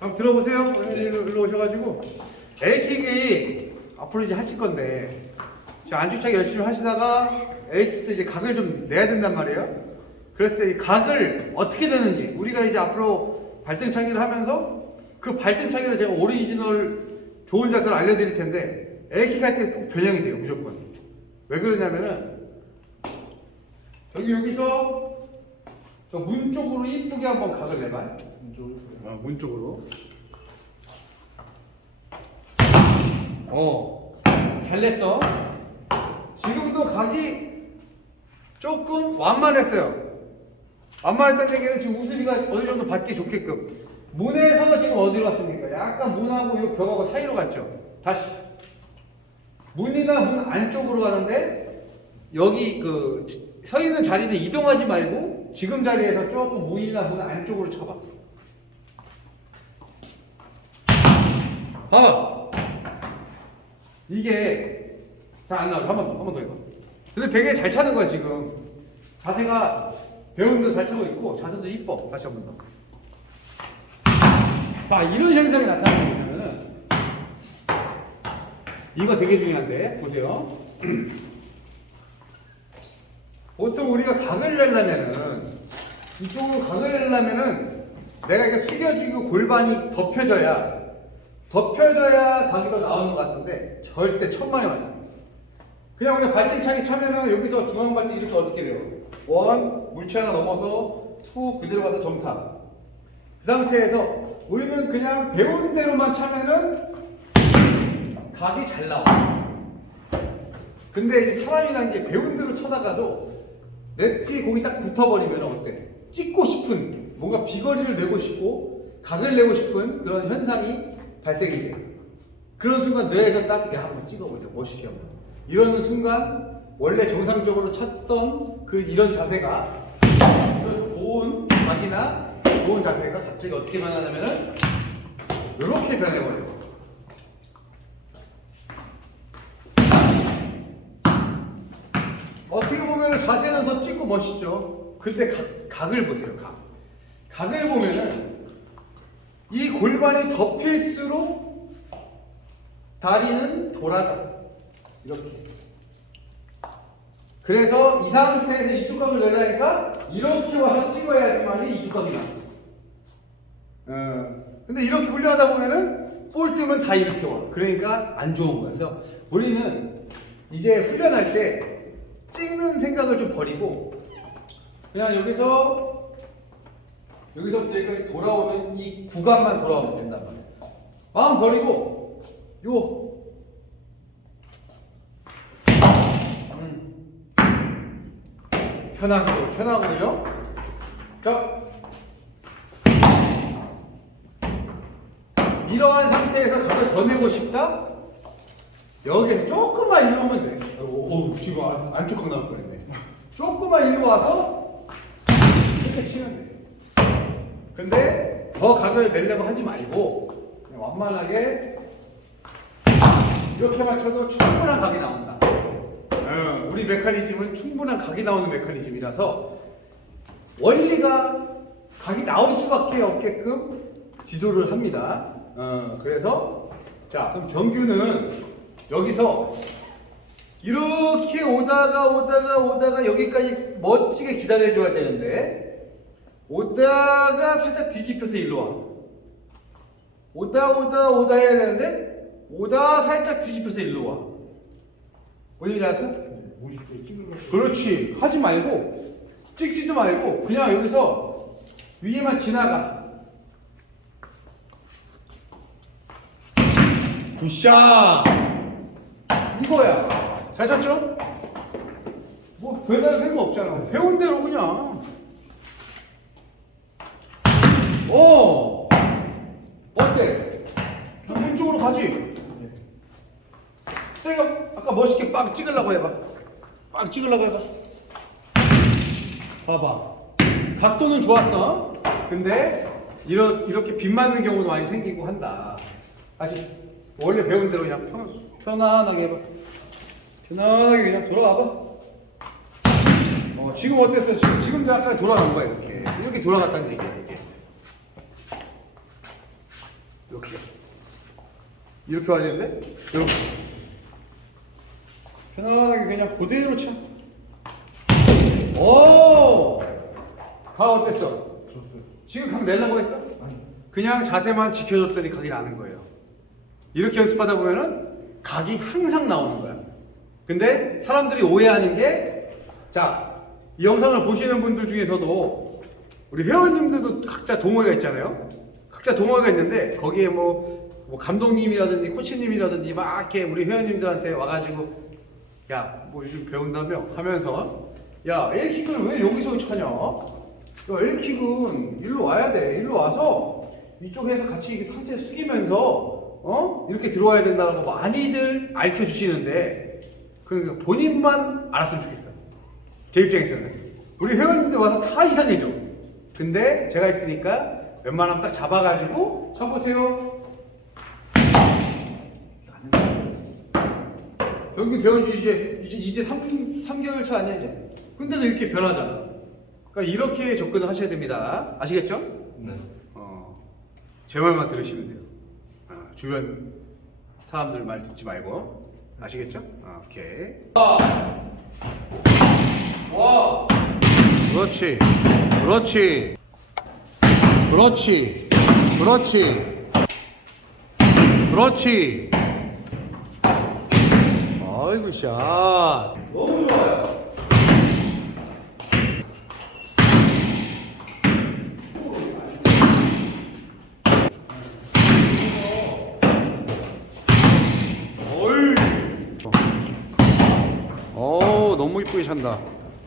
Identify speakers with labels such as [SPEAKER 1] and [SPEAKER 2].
[SPEAKER 1] 한번 들어보세요. 일로, 일로 오셔가지고 에이킥이 앞으로 이제 하실 건데 지금 안주차기 열심히 하시다가 에이킥도 이제 각을 좀 내야 된단 말이에요. 그랬을 때 이 각을 어떻게 되는지 우리가 이제 앞으로 발등차기를 하면서 그 발등차기를 제가 오리지널 좋은 자세를 알려드릴 텐데 에이킥 할 때 꼭 변형이 돼요 무조건. 왜 그러냐면은 여기 여기서 저 문 쪽으로 이쁘게 한번 각을 내봐요. 어, 문 쪽으로. 어, 잘 냈어. 지금도 각이 조금 완만했어요. 완만했다는 얘기는 지금 우수비가 어느 정도 받기 좋게끔. 문에서 지금 어디로 갔습니까? 약간 문하고 이 벽하고 사이로 갔죠. 다시. 문이나 문 안쪽으로 가는데 여기 그 서 있는 자리는 이동하지 말고 지금 자리에서 조금 문이나 문 안쪽으로 쳐봐. 봐봐. 이게 잘 안 나오죠. 한번 더, 한번 더 해봐. 근데 되게 잘 차는 거야 지금. 자세가 배우는데 잘 차고 있고 자세도 이뻐. 다시 한 번 더. 봐, 이런 현상이 나타나면은 이거 되게 중요한데 보세요. 보통 우리가 각을 내려면은 이쪽으로 각을 내려면은 내가 이렇게 숙여주고 골반이 덮여져야 덮여져야 각이 더 나오는 것 같은데 절대 천만에 맞습니다. 그냥 우리가 발등차기 차면은 여기서 중앙 발등 이렇게 어떻게 돼요? 원 물체 하나 넘어서 투 그대로 가서 정타. 그 상태에서 우리는 그냥 배운 대로만 차면은 각이 잘 나와. 근데 이제 사람이라는 게 배운 대로 쳐다가도 네트에 공이 딱 붙어버리면 어때? 찍고 싶은 뭔가 비거리를 내고 싶고 각을 내고 싶은 그런 현상이 발생이 돼. 그런 순간 뇌에서 딱 이렇게 한번 찍어보자 멋있게 한번. 이러는 순간 원래 정상적으로 쳤던 그 이런 자세가 좋은 각이나 좋은 자세가 갑자기 어떻게 변하냐면은 이렇게 변해버려요. 어떻게 보면 자세는 더 찍고 멋있죠. 근데 각, 각을 보세요. 각. 각을 보면은 이 골반이 덮일수록 다리는 돌아가. 이렇게. 그래서 이 상태에서 이쪽 각을 내려니까 이렇게 와서 찍어야지만이 이쪽 각이 나. 어, 근데 이렇게 훈련하다 보면은 볼 뜨면 다 이렇게 와. 그러니까 안 좋은 거야. 그래서 우리는 이제 훈련할 때 찍는 생각을 좀 버리고 그냥 여기서 여기서부터 여기까지 돌아오는 이 구간만 돌아오면 된단 말이야. 마음 버리고 요 음. 편하고 편하고요. 자 이러한 상태에서 각을 더 내고 싶다? 여기에서 조금만 일로 오면 돼. 오, 오 지금 안- 안쪽 각 나올 뻔했네. 조금만 일로 와서 이렇게 치면 돼. 근데 더 각을 내려고 하지 말고 그냥 완만하게 이렇게 맞춰도 충분한 각이 나온다. 어, 우리 메커니즘은 충분한 각이 나오는 메커니즘이라서 원리가 각이 나올 수밖에 없게끔 지도를 합니다. 어, 그래서 자 그럼 병규는 여기서 이렇게 오다가 오다가 오다가 여기까지 멋지게 기다려줘야 되는데 오다가 살짝 뒤집혀서 일로 와. 오다 오다 오다 해야 되는데 오다 살짝 뒤집혀서 일로 와. 뭔지 알았어? 그렇지. 하지 말고 찍지도 말고 그냥 여기서 위에만 지나가. 굿샷. 이거야. 잘 쳤죠? 뭐 별다른 생각 없잖아. 배운 대로 그냥. 오. 어때? 문 쪽으로 가지? 세게 아까 멋있게 빵 찍으려고 해봐. 빵 찍으려고 해봐. 봐봐. 각도는 좋았어. 근데 이러, 이렇게 빗 맞는 경우도 많이 생기고 한다. 다시 원래 배운 대로 그냥 편, 편안하게 해봐. 편안하게 그냥 돌아가봐. 어, 지금 어땠어? 지금, 지금도 아까 돌아간 거야, 이렇게. 이렇게 돌아갔다는 얘기야, 이게. 이렇게. 이렇게 와야 되는데? 이렇게. 편안하게 그냥 그대로 쳐. 오! 가 어땠어? 좋았어요. 지금 각 내려고 했어? 아니. 그냥 자세만 지켜줬더니 각이 나는 거예요. 이렇게 연습하다 보면은 각이 항상 나오는 거야. 근데 사람들이 오해하는 게, 자, 이 영상을 보시는 분들 중에서도 우리 회원님들도 각자 동호회가 있잖아요. 각자 동호회가 있는데 거기에 뭐, 뭐 감독님이라든지 코치님이라든지 막 이렇게 우리 회원님들한테 와가지고 야, 뭐 요즘 배운다며 하면서 야, L킥을 왜 여기서 차냐? 야, L킥은 일로 와야 돼. 일로 와서 이쪽에서 같이 상체 숙이면서 어? 이렇게 들어와야 된다고 많이들 알려 주시는데 그 본인만 알았으면 좋겠어요. 제 입장에서는 우리 회원님들 와서 다 이상해져. 근데 제가 있으니까 웬만하면 딱 잡아가지고 쳐보세요. 여기 배운 지 이제 이제 이제 3, 3개월 차 아니야 이제. 근데도 이렇게 변하잖아. 그러니까 이렇게 접근을 하셔야 됩니다. 아시겠죠?
[SPEAKER 2] 네.
[SPEAKER 1] 어, 제 말만 들으시면 돼요. 아, 주변 사람들 말 듣지 말고 아시겠죠? 아, 오케이. 와. 그렇지. 그렇지. 그렇지. 그렇지. 그렇지. 아이고 샷. 너무 좋아요. 찬다.